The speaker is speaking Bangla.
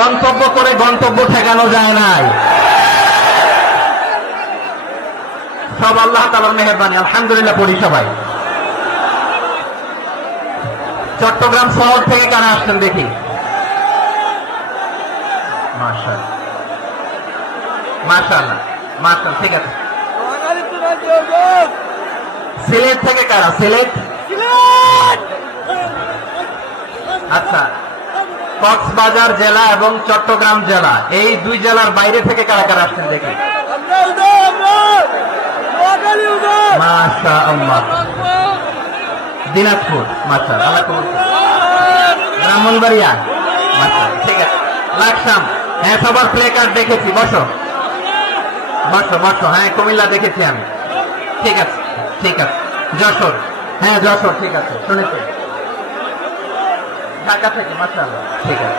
মন্তব্য করে গন্তব্য ঠেকানো যায় নাই। সব আল্লাহ তাআলার মেহেরবানি। আলহামদুলিল্লাহ পড়ি সবাই। চট্টগ্রাম শহর থেকে কারা আসছেন দেখি। মাশাআল্লাহ মাশাআল্লাহ মাশাআল্লাহ, ঠিক আছে। সিলেট থেকে কারা? সিলেট, আচ্ছা। কক্সবাজার জেলা এবং চট্টগ্রাম জেলা, এই দুই জেলার বাইরে থেকে কারা কারা আসছেন দেখি। মাশাআল্লাহ। দিনাজপুর, মাশাআল্লাহ। ব্রাহ্মণবাড়িয়া, মাশাআল্লাহ, ঠিক আছে। লাকসাম, হ্যাঁ সবার প্লে কার্ড দেখেছি। বসো বসো বসো। হ্যাঁ কুমিল্লা দেখেছি আমি, ঠিক আছে ঠিক আছে। যশোর, হ্যাঁ যশোর, ঠিক আছে শুনেছি। ঢাকা থেকে, মাশাআল্লাহ, ঠিক আছে।